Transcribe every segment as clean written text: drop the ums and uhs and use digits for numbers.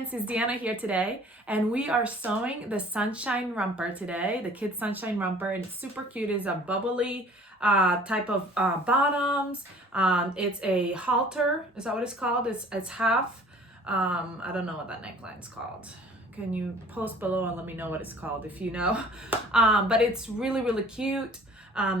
friends, it's Deanna here today, and we are sewing the sunshine romper today, the kids sunshine romper, and it's super cute. It's a bubbly type of bottoms. It's a halter, is that what it's called? It's half, I don't know what that neckline's called. Can you post below and let me know what it's called if you know? But it's really, really cute.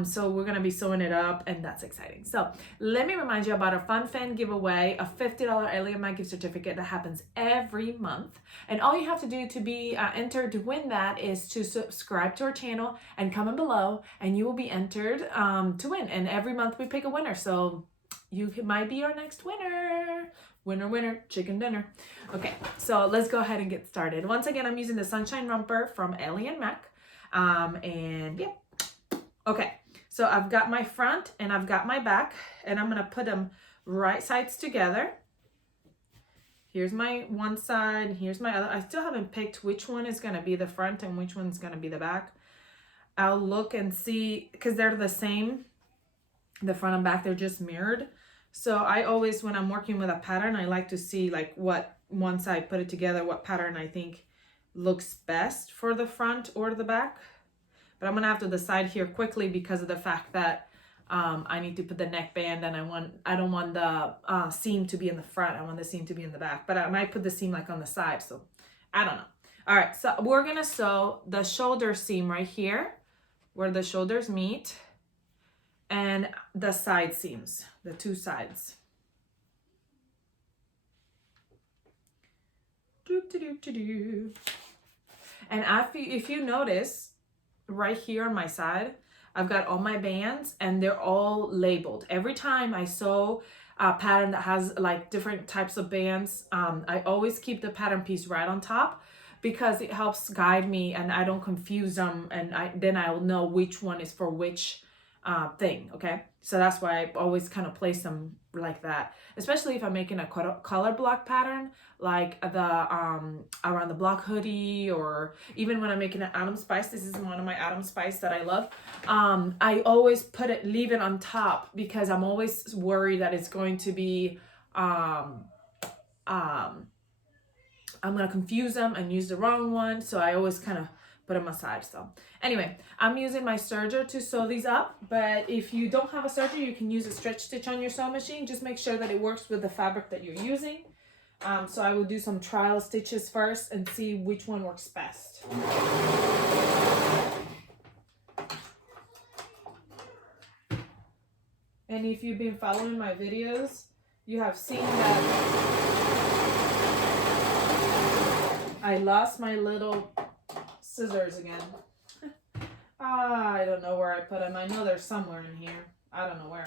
So we're gonna be sewing it up, and that's exciting. So let me remind you about our Fun Fan giveaway, a $50 Ellie and my gift certificate that happens every month. And all you have to do to be entered to win that is to subscribe to our channel and comment below, and you will be entered to win. And every month we pick a winner, so you might be our next winner. Winner, winner, chicken dinner. Okay, so let's go ahead and get started. Once again, I'm using the Sunshine Romper from Ellie and Mac. And yeah. Okay, so I've got my front and I've got my back, and I'm gonna put them right sides together. Here's my one side, here's my other. I still haven't picked which one is gonna be the front and which one's gonna be the back. I'll look and see, because they're the same, the front and back, they're just mirrored. So I always, when I'm working with a pattern, I like to see like what, once I put it together, what pattern I think looks best for the front or the back. But I'm gonna have to decide here quickly because of the fact that I need to put the neckband, and I don't want the seam to be in the front. I want the seam to be in the back, but I might put the seam like on the side, so I don't know. All right, so we're gonna sew the shoulder seam right here where the shoulders meet, and the side seams, the two sides. And if you notice, right here on my side, I've got all my bands and they're all labeled. Every time I sew a pattern that has like different types of bands, I always keep the pattern piece right on top because it helps guide me and I don't confuse them, and then I'll know which one is for which thing. Okay, so that's why I always kind of place them like that, especially if I'm making a color block pattern like the around the block hoodie, or even when I'm making an Autumn Spice. This is one of my Autumn Spice that I love. I always leave it on top because I'm always worried that it's going to be I'm gonna confuse them and use the wrong one, so I always kind of put them aside. So anyway, I'm using my serger to sew these up, but if you don't have a serger, you can use a stretch stitch on your sewing machine. Just make sure that it works with the fabric that you're using. So I will do some trial stitches first and see which one works best. And if you've been following my videos, you have seen that I lost my little scissors again. I don't know where I put them. I know they're somewhere in here. I don't know where.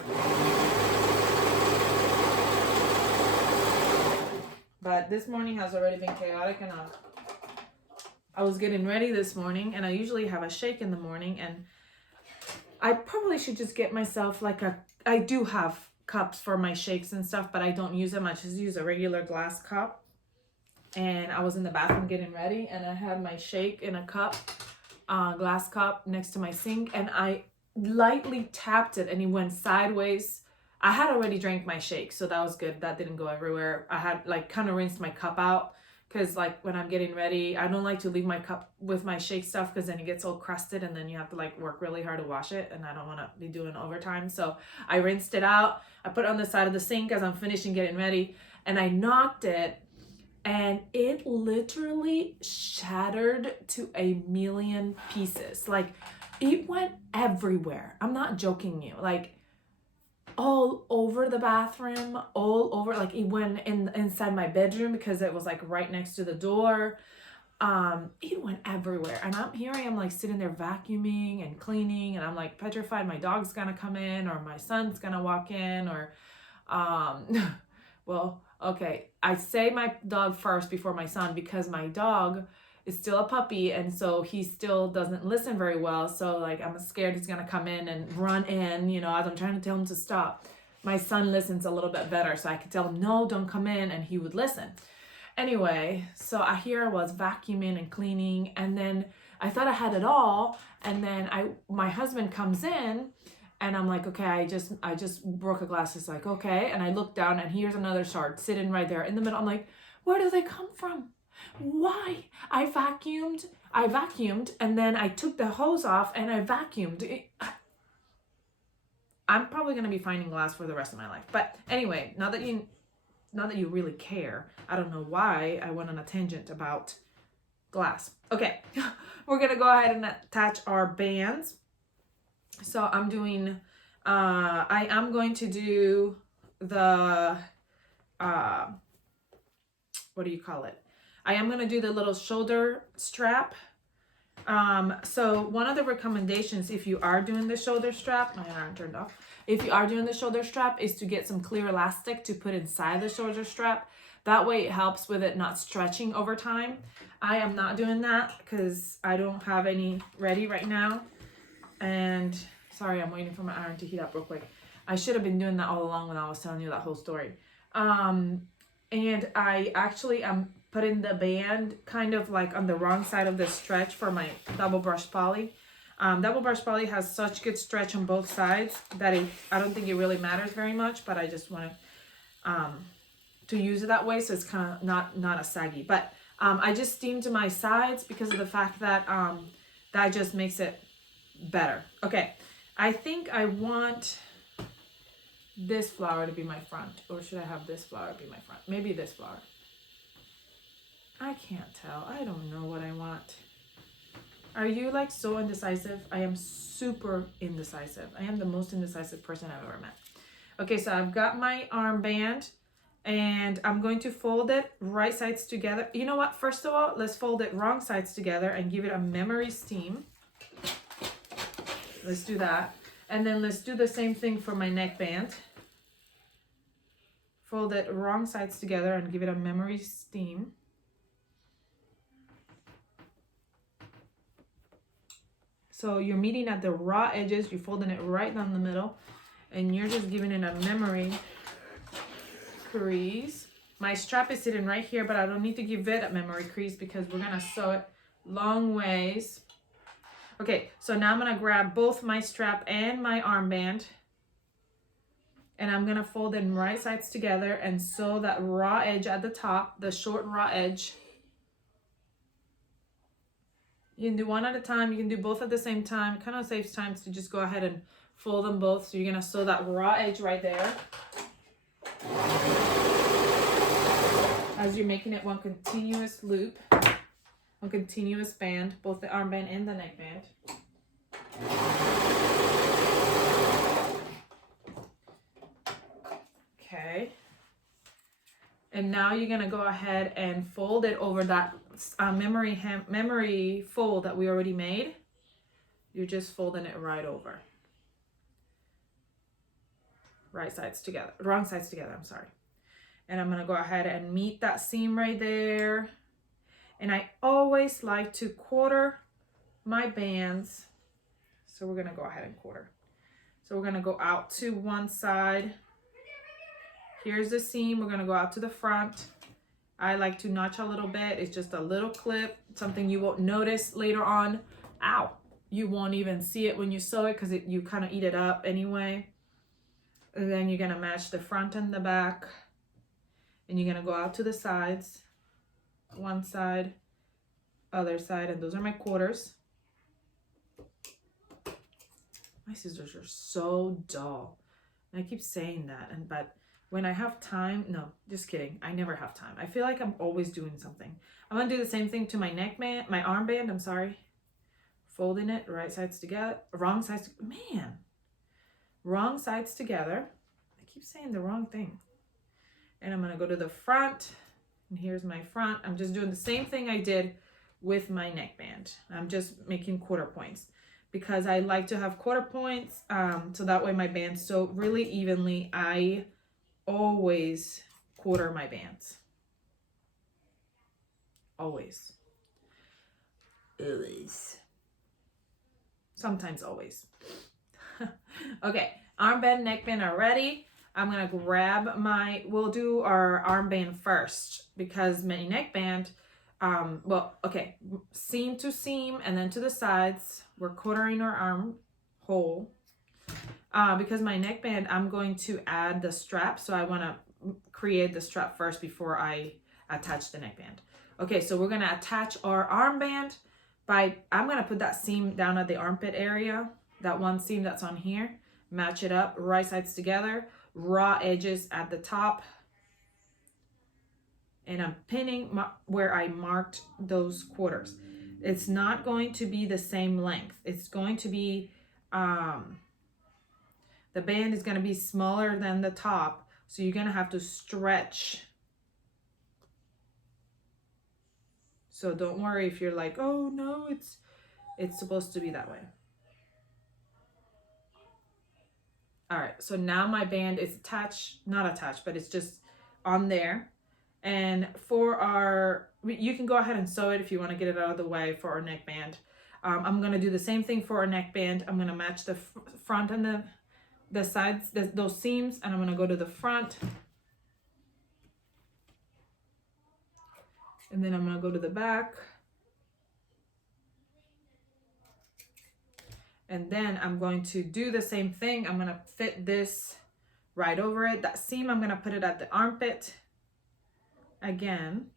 But this morning has already been chaotic enough. I was getting ready this morning, and I usually have a shake in the morning, and I probably should just get myself like I do have cups for my shakes and stuff, but I don't use them. I just use a regular glass cup. And I was in the bathroom getting ready, and I had my shake in a cup, glass cup next to my sink, and I lightly tapped it and it went sideways. I had already drank my shake, so that was good. That didn't go everywhere. I had like kind of rinsed my cup out because like when I'm getting ready, I don't like to leave my cup with my shake stuff because then it gets all crusted and then you have to like work really hard to wash it, and I don't want to be doing overtime. So I rinsed it out. I put it on the side of the sink as I'm finishing getting ready, and I knocked it, and it literally shattered to a million pieces. Like it went everywhere. I'm not joking you. Like all over the bathroom, all over. Like it went inside my bedroom because it was like right next to the door. It went everywhere. And I am like sitting there vacuuming and cleaning, and I'm like petrified my dog's gonna come in or my son's gonna walk in, or well, okay, I say my dog first before my son because my dog is still a puppy, and so he still doesn't listen very well. So like I'm scared he's gonna come in and run in, you know, as I'm trying to tell him to stop. My son listens a little bit better, so I could tell him, no, don't come in, and he would listen. Anyway, so I was vacuuming and cleaning, and then I thought I had it all, and then my husband comes in, and I'm like, okay, I just broke a glass. It's like, okay, and I look down, and here's another shard sitting right there in the middle. I'm like, where do they come from? Why? I vacuumed, and then I took the hose off and I vacuumed. I'm probably gonna be finding glass for the rest of my life. But anyway, not that you really care. I don't know why I went on a tangent about glass. Okay, we're gonna go ahead and attach our bands. So I'm doing, I am going to do the, what do you call it? I am gonna do the little shoulder strap. So one of the recommendations, if you are doing the shoulder strap, my alarm turned off. If you are doing the shoulder strap, is to get some clear elastic to put inside the shoulder strap. That way it helps with it not stretching over time. I am not doing that because I don't have any ready right now. And sorry, I'm waiting for my iron to heat up real quick. I should have been doing that all along when I was telling you that whole story. And I actually am putting the band kind of like on the wrong side of the stretch for my double brush poly. Double brush poly has such good stretch on both sides that I don't think it really matters very much, but I just want to use it that way, so it's kind of not a saggy. But I just steamed my sides because of the fact that that just makes it better. Okay, I think I want this flower to be my front, or should I have this flower be my front? Maybe this flower. I can't tell. I don't know what I want. Are you like so indecisive? I am super indecisive. I am the most indecisive person I've ever met. Okay, so I've got my armband and I'm going to fold it right sides together. You know what? First of all, let's fold it wrong sides together and give it a memory steam. Let's do that. And then let's do the same thing for my neckband. Fold it wrong sides together and give it a memory steam. So you're meeting at the raw edges, you're folding it right down the middle, and you're just giving it a memory crease. My strap is sitting right here, but I don't need to give it a memory crease because we're gonna sew it long ways. Okay, so now I'm gonna grab both my strap and my armband, and I'm gonna fold them right sides together and sew that raw edge at the top, the short raw edge. You can do one at a time, you can do both at the same time. It kind of saves time to just go ahead and fold them both. So you're gonna sew that raw edge right there. As you're making it one continuous loop, one continuous band, both the armband and the neckband. Okay. And now you're gonna go ahead and fold it over that memory fold that we already made. You're just folding it right over. Right sides together, wrong sides together, I'm sorry. And I'm gonna go ahead and meet that seam right there. And I always like to quarter my bands. So we're gonna go ahead and quarter. So we're gonna go out to one side. Here's the seam, we're gonna go out to the front. I like to notch a little bit. It's just a little clip, something you won't notice later on. Ow, you won't even see it when you sew it because you kind of eat it up anyway. And then you're gonna match the front and the back. And you're gonna go out to the sides. One side, other side, and those are my quarters. My scissors are so dull. And I keep saying that, but when I have time, no, just kidding. I never have time. I feel like I'm always doing something. I'm gonna do the same thing to my neckband, my armband, I'm sorry. Folding it right sides together, wrong sides, man. Wrong sides together. I keep saying the wrong thing. And I'm gonna go to the front, and here's my front. I'm just doing the same thing I did with my neckband. I'm just making quarter points because I like to have quarter points, so that way my bands sew really evenly. I always quarter my bands. Always. Always. Sometimes always. Okay, armband, neckband are ready. I'm gonna grab we'll do our armband first because my neckband, well, okay, seam to seam and then to the sides. We're quartering our armhole. Because my neckband, I'm going to add the strap, so I want to create the strap first before I attach the neckband. Okay, so we're gonna attach our armband I'm gonna put that seam down at the armpit area, that one seam that's on here, match it up, right sides together, raw edges at the top, and I'm pinning where I marked those quarters. It's not going to be the same length. It's going to be, the band is gonna be smaller than the top, so you're gonna have to stretch. So don't worry if you're like, oh no, it's supposed to be that way. All right, so now my band is attached, not attached, but it's just on there. And for you can go ahead and sew it if you want to get it out of the way for our neckband. I'm gonna do the same thing for our neckband. I'm gonna match the front and the sides, those seams, and I'm gonna go to the front. And then I'm gonna go to the back. And then I'm going to do the same thing. I'm gonna fit this right over it. That seam, I'm gonna put it at the armpit again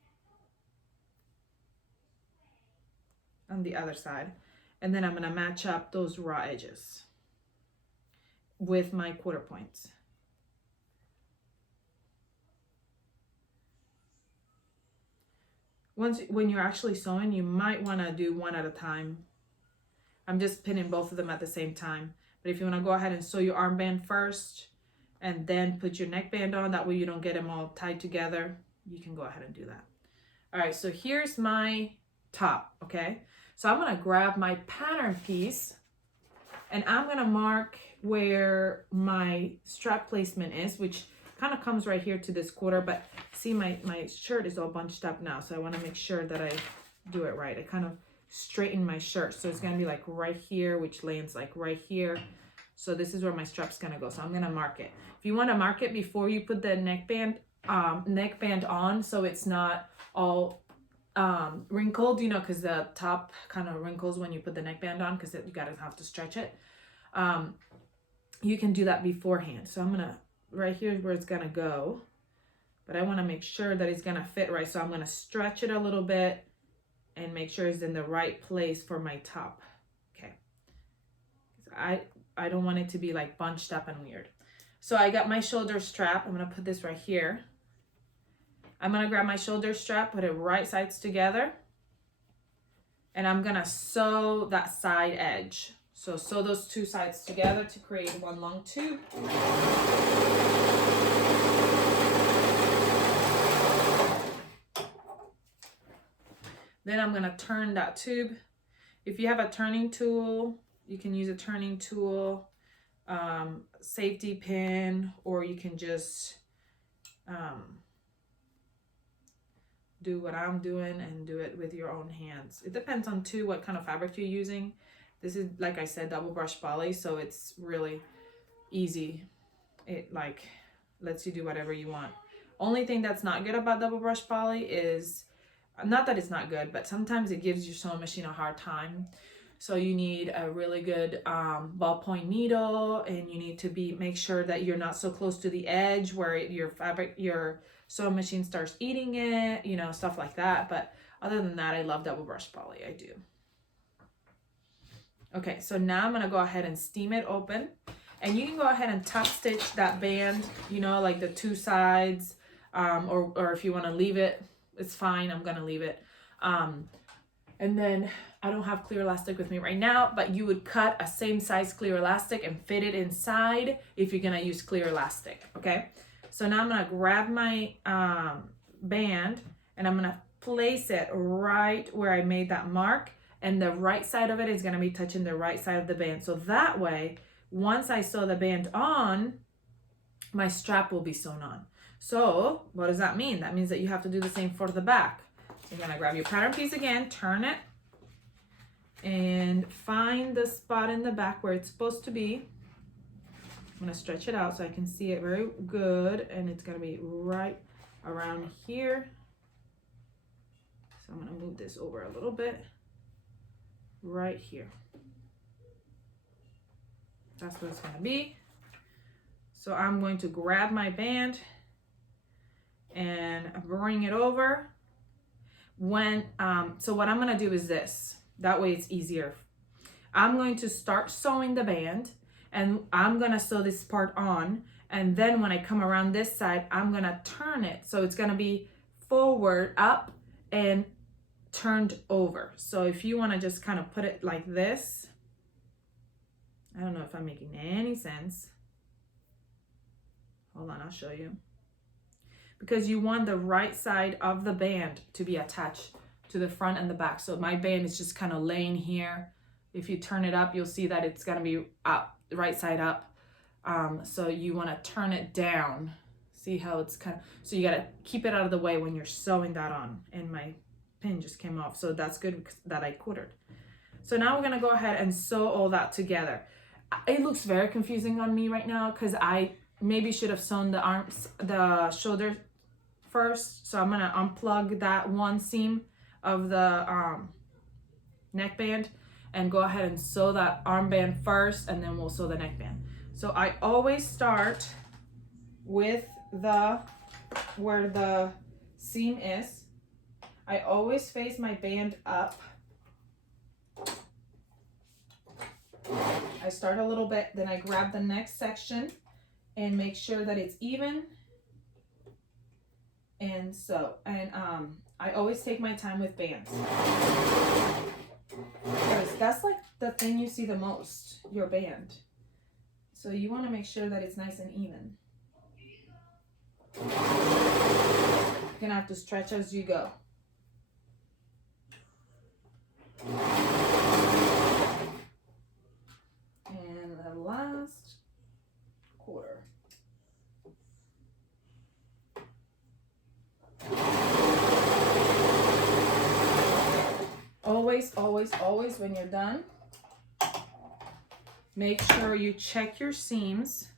on the other side. And then I'm gonna match up those raw edges with my quarter points. When you're actually sewing, you might wanna do one at a time. I'm just pinning both of them at the same time. But if you wanna go ahead and sew your armband first and then put your neckband on, that way you don't get them all tied together, you can go ahead and do that. All right, so here's my top, okay? So I'm gonna grab my pattern piece and I'm gonna mark where my strap placement is, which kind of comes right here to this quarter, but see my shirt is all bunched up now, so I wanna make sure that I do it right. I kind of straighten my shirt, so it's gonna be like right here, which lands like right here. So this is where my strap's gonna go, so I'm gonna mark it. If you wanna mark it before you put the neckband on, so it's not all wrinkled, you know, because the top kind of wrinkles when you put the neckband on, because you gotta have to stretch it. You can do that beforehand. So I'm gonna, right here is where it's gonna go, but I want to make sure that it's gonna fit right, so I'm gonna stretch it a little bit and make sure it's in the right place for my top. Okay, I don't want it to be like bunched up and weird. So I got my shoulder strap. I'm gonna put this right here. I'm gonna grab my shoulder strap, put it right sides together, and I'm gonna sew that side edge. So sew those two sides together to create one long tube. Then I'm gonna turn that tube. If you have a turning tool, you can use a turning tool, safety pin, or you can just do what I'm doing and do it with your own hands. It depends on too what kind of fabric you're using. This is, like I said, double brush poly, so it's really easy. It like lets you do whatever you want. Only thing that's not good about double brush poly is, not that it's not good, but sometimes it gives your sewing machine a hard time. So you need a really good ballpoint needle, and you need to make sure that you're not so close to the edge where your sewing machine starts eating it, you know, stuff like that. But other than that, I love double brush poly, I do. Okay, so now I'm gonna go ahead and steam it open, and you can go ahead and tuck stitch that band, you know, like the two sides, or if you wanna leave it, it's fine, I'm gonna leave it. And then I don't have clear elastic with me right now, but you would cut a same size clear elastic and fit it inside if you're gonna use clear elastic, okay? So now I'm gonna grab my band and I'm gonna place it right where I made that mark, and the right side of it is gonna be touching the right side of the band. So that way, once I sew the band on, my strap will be sewn on. So what does that mean? That means that you have to do the same for the back. So you're gonna grab your pattern piece again, turn it, and find the spot in the back where it's supposed to be. I'm gonna stretch it out so I can see it very good, and it's gonna be right around here. So I'm gonna move this over a little bit, right here. That's what it's gonna be. So I'm going to grab my band and bring it over. when, so what I'm gonna do is this. That way it's easier. I'm going to start sewing the band, and I'm gonna sew this part on, and then when I come around this side, I'm gonna turn it. So it's gonna be forward, up, and turned over. So if you wanna just kind of put it like this, I don't know if I'm making any sense. Hold on, I'll show you. Because you want the right side of the band to be attached to the front and the back. So my band is just kind of laying here. If you turn it up, you'll see that it's gonna be up, right side up. So you wanna turn it down. See how it's kind of, so you gotta keep it out of the way when you're sewing that on. And my pin just came off, so that's good that I quartered. So now we're gonna go ahead and sew all that together. It looks very confusing on me right now because I maybe should have sewn the arms, the shoulder first. So I'm gonna unplug that one seam of the neckband and go ahead and sew that armband first, and then we'll sew the neckband. So I always start with where the seam is. I always face my band up. I start a little bit, then I grab the next section and make sure that it's even. And so, and I always take my time with bands. Because that's like the thing you see the most, your band. So you want to make sure that it's nice and even. You're gonna have to stretch as you go. And the last quarter. Always, always, always when you're done, make sure you check your seams,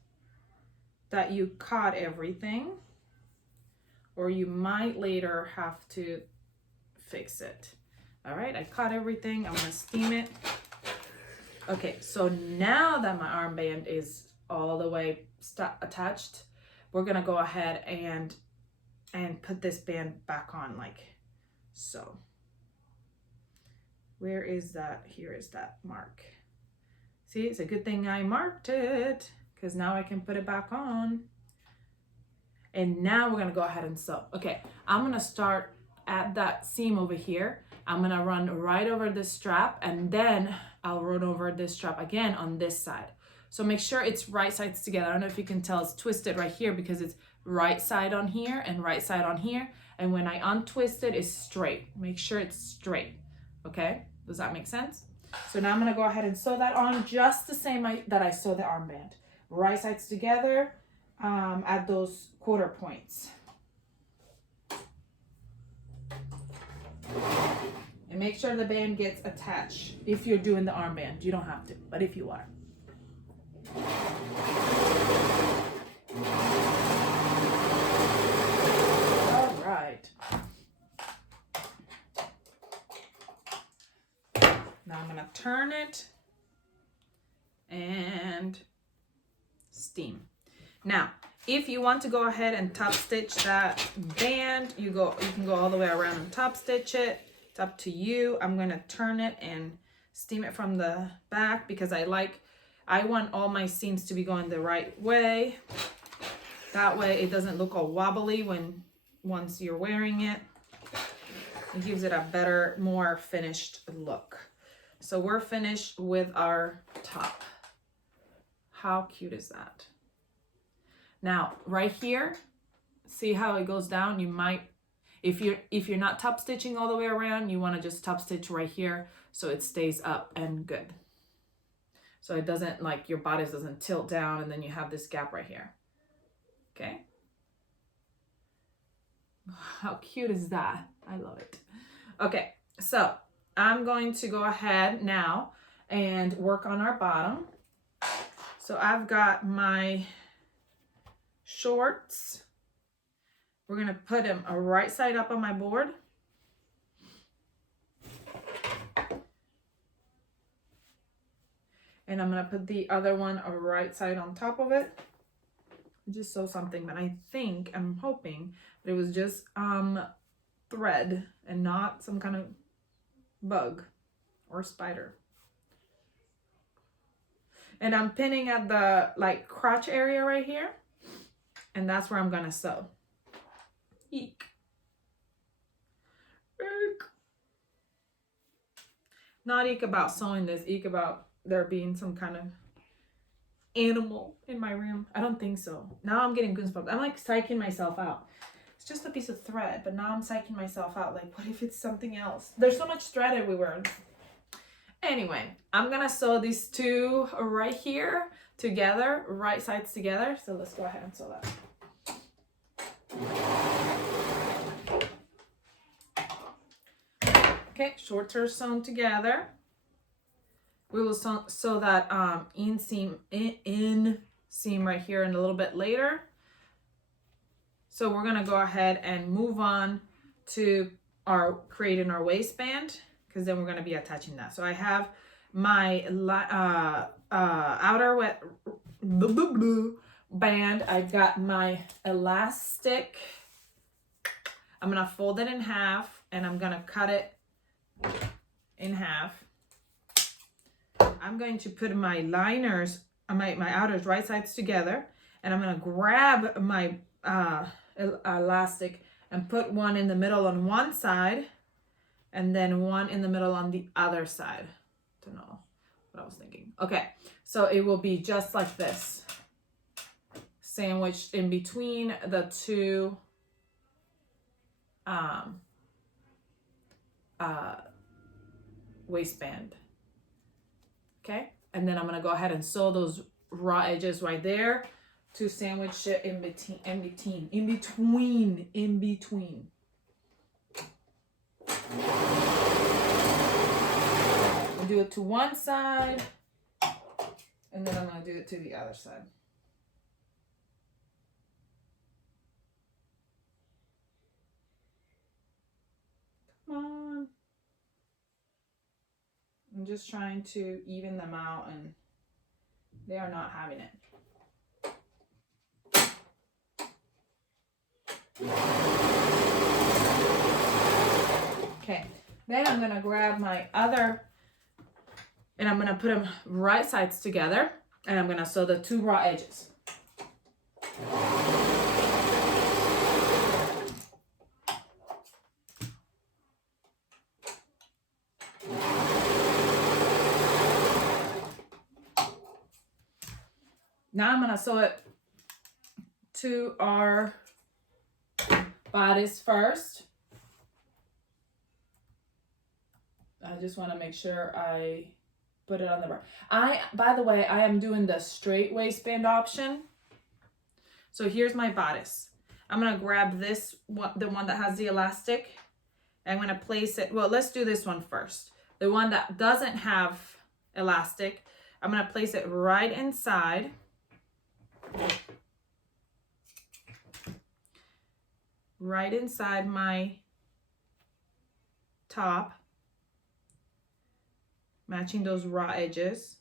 that you caught everything, or you might later have to fix it. All right, I caught everything. I'm gonna steam it. Okay, so now that my armband is all the way attached, we're gonna go ahead and put this band back on like so. Where is that? Here is that mark. See, it's a good thing I marked it, because now I can put it back on. And now we're gonna go ahead and sew. Okay, I'm gonna start at that seam over here. I'm gonna run right over this strap, and then I'll run over this strap again on this side. So make sure it's right sides together. I don't know if you can tell, it's twisted right here because it's right side on here and right side on here. And when I untwist it, it's straight. Make sure it's straight, okay? Does that make sense? So now I'm gonna go ahead and sew that on just the same that I sewed the armband. Right sides together at those quarter points. And make sure the band gets attached. If you're doing the armband, you don't have to, but if you are. All right. Now I'm gonna turn it and steam. Now, if you want to go ahead and top stitch that band, you can go all the way around and top stitch it. It's up to you. I'm gonna turn it and steam it from the back because I want all my seams to be going the right way. That way it doesn't look all wobbly once you're wearing it. It gives it a better, more finished look. So we're finished with our top. How cute is that? Now, right here, see how it goes down? You might, if you're not top stitching all the way around, you want to just top stitch right here so it stays up and good. So it doesn't, like, your bodice doesn't tilt down and then you have this gap right here. Okay? How cute is that? I love it. Okay, so I'm going to go ahead now and work on our bottom. So I've got my shorts. We're going to put them right side up on my board. And I'm going to put the other one right side on top of it. I just sew something, but I'm hoping that it was just thread and not some kind of bug or spider. And I'm pinning at the like crotch area right here, and that's where I'm gonna sew. Eek. Eek. Not eek about sewing this, eek about there being some kind of animal in my room. I don't think so. Now I'm getting goosebumps. I'm like psyching myself out. It's just a piece of thread, but now I'm psyching myself out. Like, what if it's something else? There's so much thread everywhere. Anyway, I'm gonna sew these two right here together, right sides together. So let's go ahead and sew that. Okay, shorts are sewn together. We will sew that inseam right here and a little bit later. So we're gonna go ahead and move on to creating our waistband, because then we're gonna be attaching that. So I have my outer band. I've got my elastic. I'm gonna fold it in half and I'm gonna cut it in half. I'm going to put my liners, my outers right sides together, and I'm gonna grab my elastic and put one in the middle on one side and then one in the middle on the other side. Don't know what I was thinking. Okay, so it will be just like this, sandwiched in between the two waistband. Okay, and then I'm gonna go ahead and sew those raw edges right there to sandwich it in between. I'll do it to one side, and then I'm gonna do it to the other side. Come on. I'm just trying to even them out, and they are not having it. Okay, then I'm gonna grab my other, and I'm gonna put them right sides together, and I'm gonna sew the two raw edges. Now I'm gonna sew it to our bodice first. I just want to make sure I put it on the bar. By the way, I am doing the straight waistband option. So here's my bodice. I'm gonna grab this one, the one that has the elastic. I'm gonna place it. Well, let's do this one first. The one that doesn't have elastic, I'm gonna place it right inside. Right inside my top, matching those raw edges.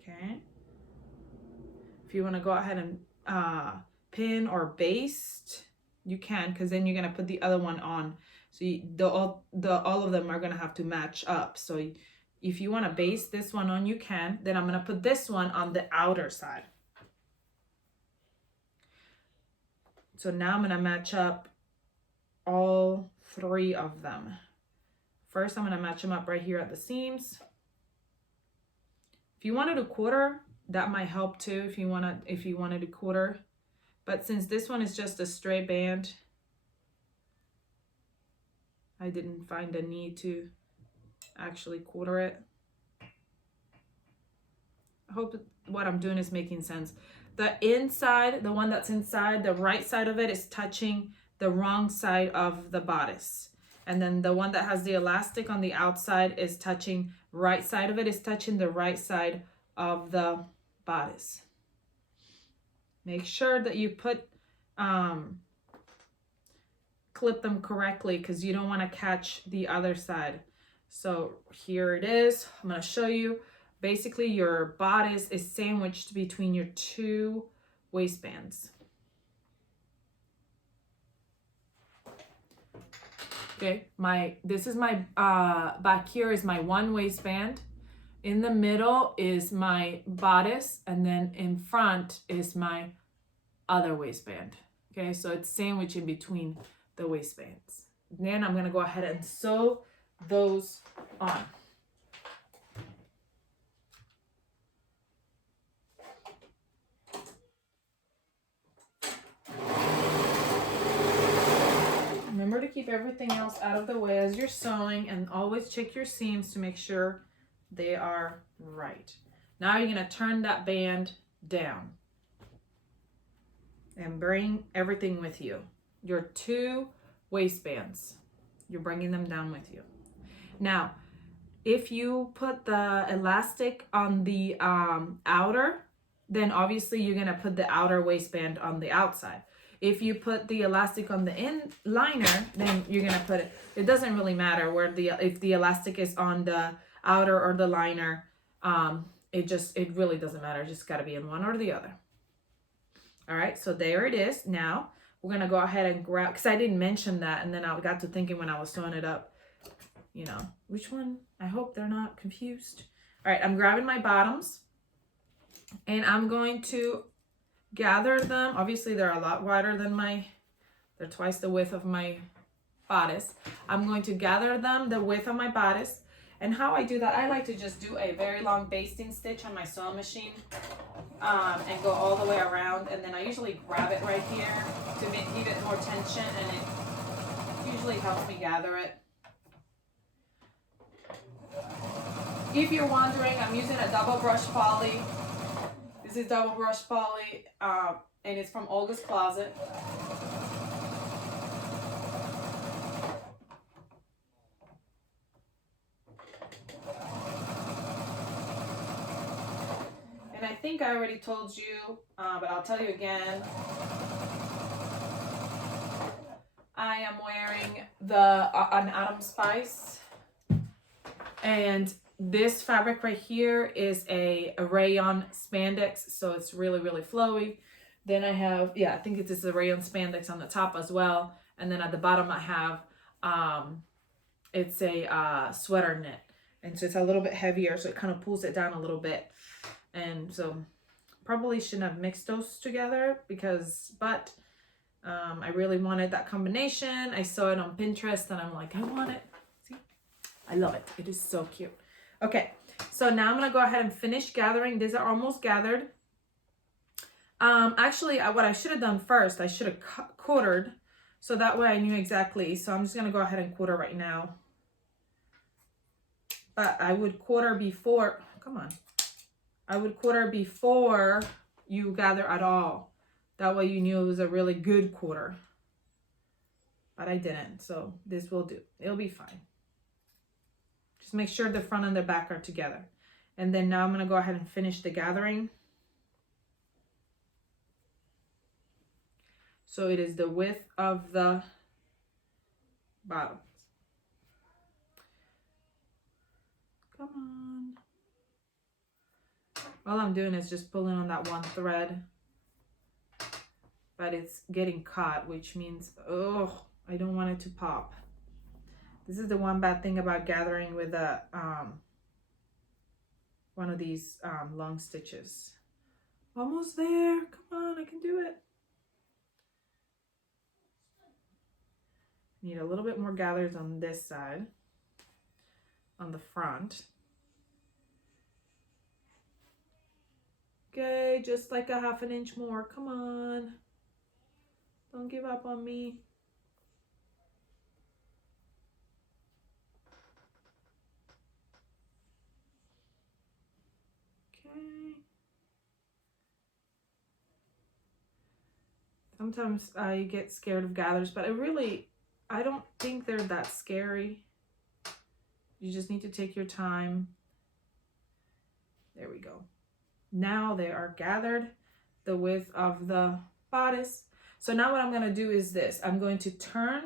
Okay. If you want to go ahead and pin or baste, you can, because then you're gonna put the other one on. So all of them are gonna have to match up. So if you want to baste this one on, you can. Then I'm gonna put this one on the outer side. So now I'm gonna match up all three of them. First, I'm gonna match them up right here at the seams. If you wanted a quarter, that might help too. If you wanted a quarter, but since this one is just a straight band, I didn't find a need to actually quarter it. I hope what I'm doing is making sense. The inside, the one that's inside, the right side of it is touching the wrong side of the bodice. And then the one that has the elastic on the outside is touching, right side of it is touching the right side of the bodice. Make sure that you clip them correctly, because you don't want to catch the other side. So here it is. I'm going to show you basically your bodice is sandwiched between your two waistbands. Okay, this is my back here is my one waistband. In the middle is my bodice, and then in front is my other waistband. Okay, so it's sandwiched in between the waistbands. Then I'm gonna go ahead and sew those on. Remember to keep everything else out of the way as you're sewing, and always check your seams to make sure they are right. Now you're going to turn that band down and bring everything with you. Your two waistbands, you're bringing them down with you. Now, if you put the elastic on the outer, then obviously you're going to put the outer waistband on the outside. If you put the elastic on the in liner, then you're gonna put it. It doesn't really matter where if the elastic is on the outer or the liner. It really doesn't matter. It just got to be in one or the other. All right, so there it is. Now we're gonna go ahead and grab, because I didn't mention that, and then I got to thinking when I was sewing it up, you know, which one? I hope they're not confused. All right, I'm grabbing my bottoms, and I'm going to gather them. Obviously they're a lot wider than they're twice the width of my bodice. I'm going to gather them the width of my bodice. And how I do that, I like to just do a very long basting stitch on my sewing machine and go all the way around, and then I usually grab it right here to give it more tension, and it usually helps me gather it. If you're wondering, I'm using a double brush poly. This is double brush poly, and it's from Olga's Closet. And I think I already told you, but I'll tell you again. I am wearing an Autumn Spice, and this fabric right here is a rayon spandex, so it's really, really flowy. Then I have, I think it's a rayon spandex on the top as well. And then at the bottom I have, it's a sweater knit. And so it's a little bit heavier, so it kind of pulls it down a little bit. And so probably shouldn't have mixed those together but I really wanted that combination. I saw it on Pinterest and I'm like, I want it. See, I love it. It is so cute. Okay, so now I'm gonna go ahead and finish gathering. These are almost gathered. Actually, what I should have done first, I should have quartered, so that way I knew exactly. So I'm just gonna go ahead and quarter right now. But I would quarter before, I would quarter before you gather at all. That way you knew it was a really good quarter. But I didn't, so this will do. It'll be fine. Just make sure the front and the back are together. And then now I'm gonna go ahead and finish the gathering. So it is the width of the bottoms. Come on. All I'm doing is just pulling on that one thread, but it's getting caught, which means, oh, I don't want it to pop. This is the one bad thing about gathering with a one of these long stitches. Almost there. Come on, I can do it. Need a little bit more gathers on this side, on the front. Okay, just like a ½ inch more. Come on. Don't give up on me. Okay. Sometimes I get scared of gathers, but I don't think they're that scary. You just need to take your time. There we go. Now they are gathered the width of the bodice. So now what I'm going to do is this. I'm going to turn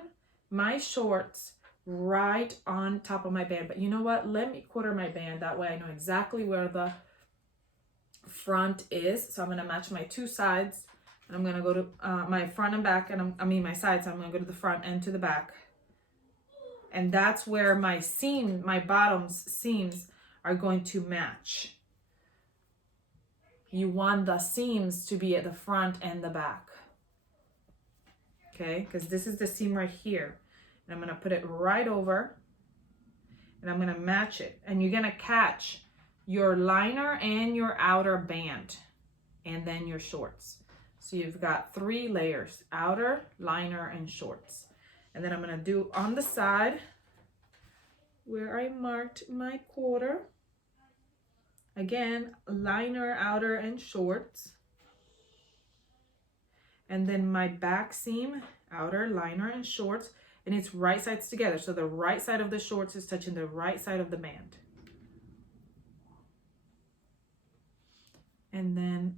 my shorts right on top of my band. But you know what? Let me quarter my band. That way I know exactly where the front is. So I'm going to match my two sides. And I'm going to go to my front and back. And my sides. So I'm going to go to the front and to the back. And that's where my bottom's seams are going to match. You want the seams to be at the front and the back. Okay, because this is the seam right here. And I'm going to put it right over. And I'm going to match it. And you're going to catch your liner and your outer band. And then your shorts. So you've got 3 layers. Outer, liner, and shorts. And then I'm going to do on the side where I marked my quarter. Again, liner, outer, and shorts. And then my back seam, outer, liner, and shorts. And it's right sides together. So the right side of the shorts is touching the right side of the band. And then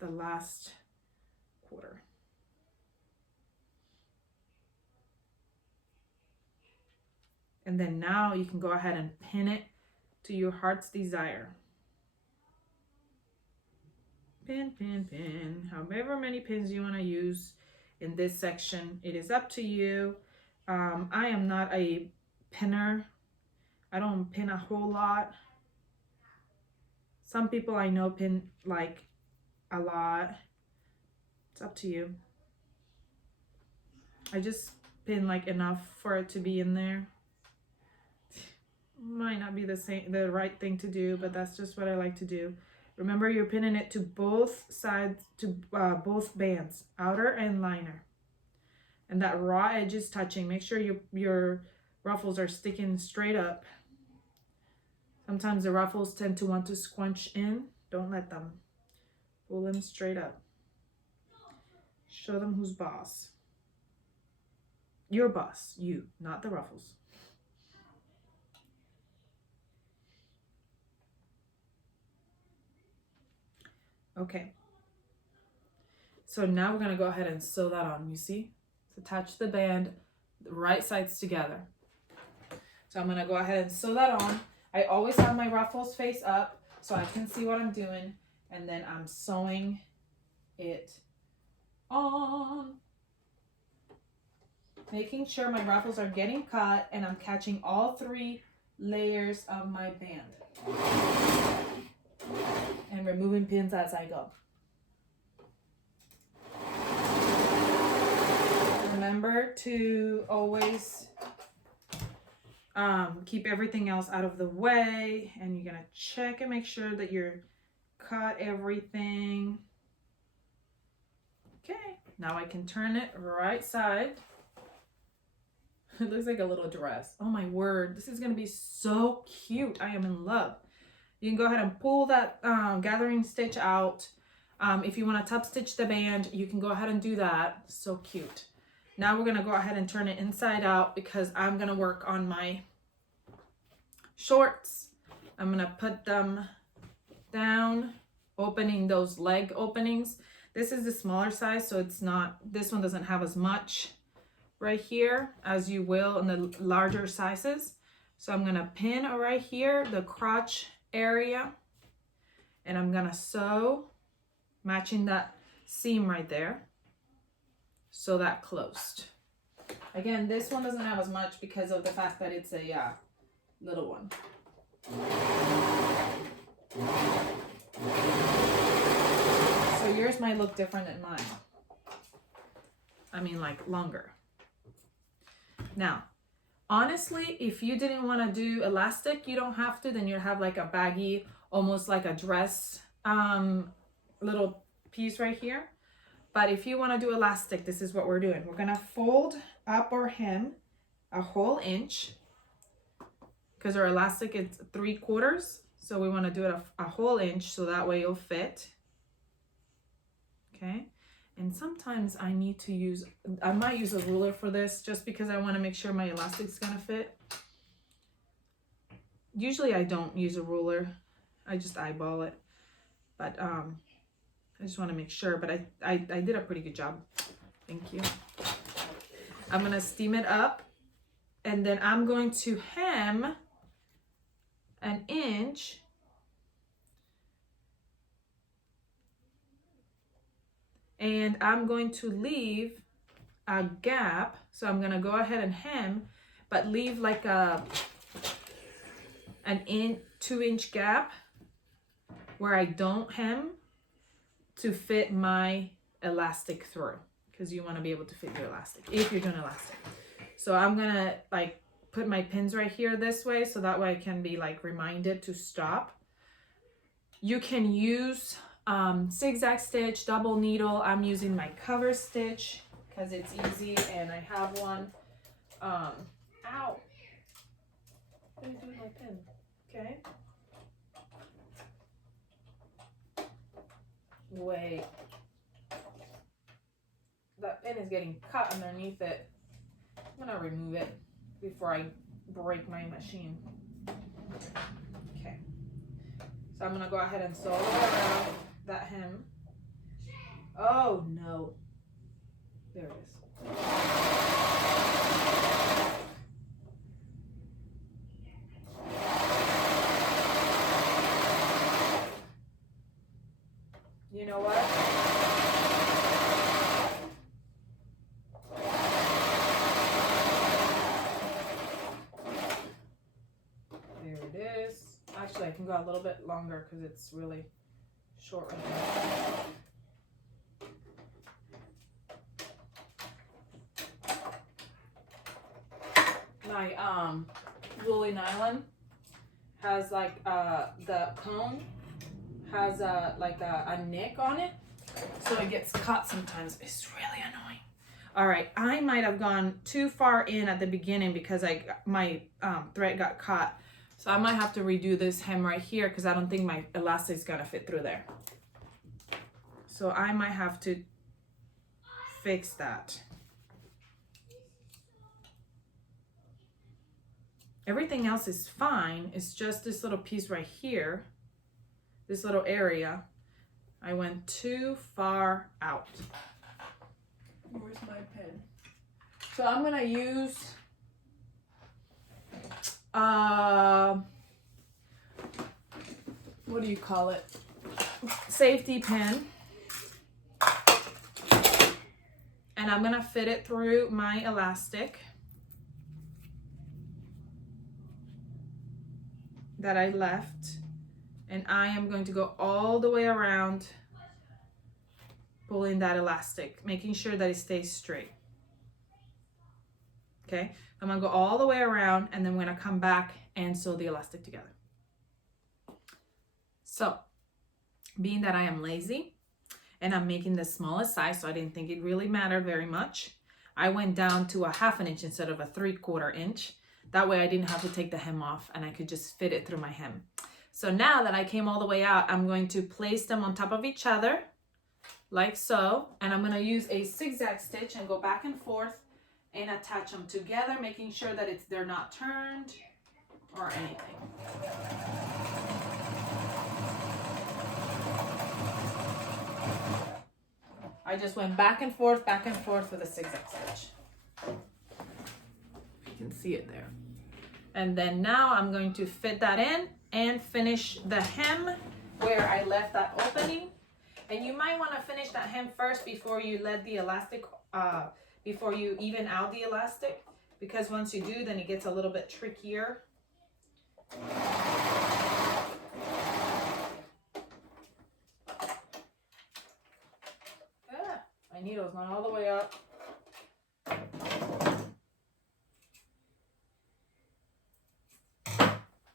the last quarter. And then now you can go ahead and pin it to your heart's desire. Pin, pin, pin. However many pins you want to use in this section, it is up to you. I am not a pinner. I don't pin a whole lot. Some people I know pin like a lot. It's up to you. I just pin like enough for it to be in there. Might not be the right thing to do, but that's just what I like to do. Remember, you're pinning it to both sides, to both bands, outer and liner. And that raw edge is touching. Make sure your ruffles are sticking straight up. Sometimes the ruffles tend to want to scrunch in. Don't let them. Pull them straight up. Show them who's boss. Your boss, you, not the ruffles. Okay. So now we're going to go ahead and sew that on. You see? Attach the band, the right sides together. So I'm going to go ahead and sew that on. I always have my ruffles face up so I can see what I'm doing. And then I'm sewing it on. Making sure my ruffles are getting cut and I'm catching all 3 layers of my band. And removing pins as I go. Remember to always keep everything else out of the way, and you're gonna check and make sure that you're cut everything. Okay, now I can turn it right side. It looks like a little dress. Oh my word, this is gonna be so cute. I am in love. You can go ahead and pull that gathering stitch out. If you want to top stitch the band, you can go ahead and do that. So cute. Now we're going to go ahead and turn it inside out because I'm going to work on my shorts. I'm going to put them down, opening those leg openings. This is the smaller size, so it's not, this one doesn't have as much right here as you will in the larger sizes. So I'm going to pin right here, the crotch area, and I'm going to sew, matching that seam right there. Sew that closed. Again, this one doesn't have as much because of the fact that it's a little one. So yours might look different than mine. I mean, like longer. Now, honestly, if you didn't want to do elastic, you don't have to. Then you'd have like a baggy, almost like a dress little piece right here. But if you want to do elastic, this is what we're doing. We're going to fold up our hem a whole inch because our elastic is 3/4. So we want to do it a whole inch so that way it'll fit. Okay. And sometimes I might use a ruler for this just because I want to make sure my elastic's going to fit. Usually I don't use a ruler. I just eyeball it. But I just want to make sure, but I did a pretty good job. Thank you. I'm going to steam it up And then I'm going to hem 1 inch. And I'm going to leave a gap. So I'm gonna go ahead and hem, but leave like an 2-inch gap where I don't hem to fit my elastic through, because you want to be able to fit your elastic if you're doing elastic. So I'm gonna like put my pins right here this way, so that way I can be like reminded to stop. You can use zigzag stitch, double needle. I'm using my cover stitch because it's easy, and I have one. Ow! What are you doing with my pin? Okay. Wait. That pin is getting cut underneath it. I'm gonna remove it before I break my machine. Okay. So I'm gonna go ahead and sew around that hem. Oh no. There it is. You know what? There it is. Actually, I can go a little bit longer because it's really short right now. My woolly nylon has like the cone has a nick on it, so it gets cut sometimes. It's really annoying. All right, I might have gone too far in at the beginning because my thread got caught, so I might have to redo this hem right here because I don't think my elastic is gonna fit through there. So I might have to fix that. Everything else is fine. It's just this little piece right here, this little area. I went too far out. Where's my pen? So I'm gonna use what do you call it? Safety pin. And I'm gonna fit it through my elastic that I left, and I am going to go all the way around, pulling that elastic, making sure that it stays straight. Okay, I'm gonna go all the way around, and then we're gonna come back and sew the elastic together. So, being that I am lazy and I'm making the smallest size, so I didn't think it really mattered very much, I went down to a 1/2 inch instead of a 3/4 inch. That way I didn't have to take the hem off and I could just fit it through my hem. So now that I came all the way out, I'm going to place them on top of each other like so. And I'm going to use a zigzag stitch and go back and forth and attach them together, making sure that they're not turned or anything. I just went back and forth with a zigzag stitch. You can see it there. And then now I'm going to fit that in and finish the hem where I left that opening. And you might want to finish that hem first before you let the elastic, before you even out the elastic, because once you do, then it gets a little bit trickier. My needle's not all the way up.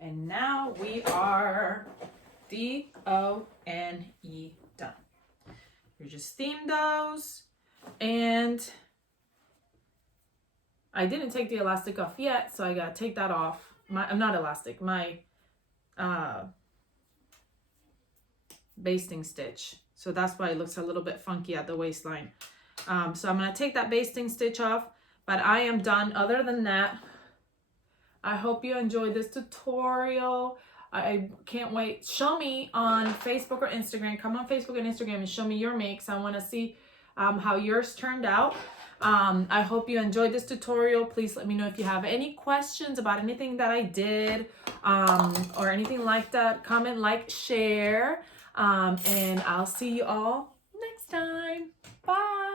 And now we are D-O-N-E done. You just steam those, and I didn't take the elastic off yet, so I gotta take that off. Not elastic, my basting stitch. So that's why it looks a little bit funky at the waistline. So I'm gonna take that basting stitch off, but I am done. Other than that, I hope you enjoyed this tutorial. I can't wait. Show me on Facebook or Instagram. Come on Facebook and Instagram and show me your makes. I want to see how yours turned out. I hope you enjoyed this tutorial. Please let me know if you have any questions about anything that I did, or anything like that. Comment, like, share, and I'll see you all next time. Bye.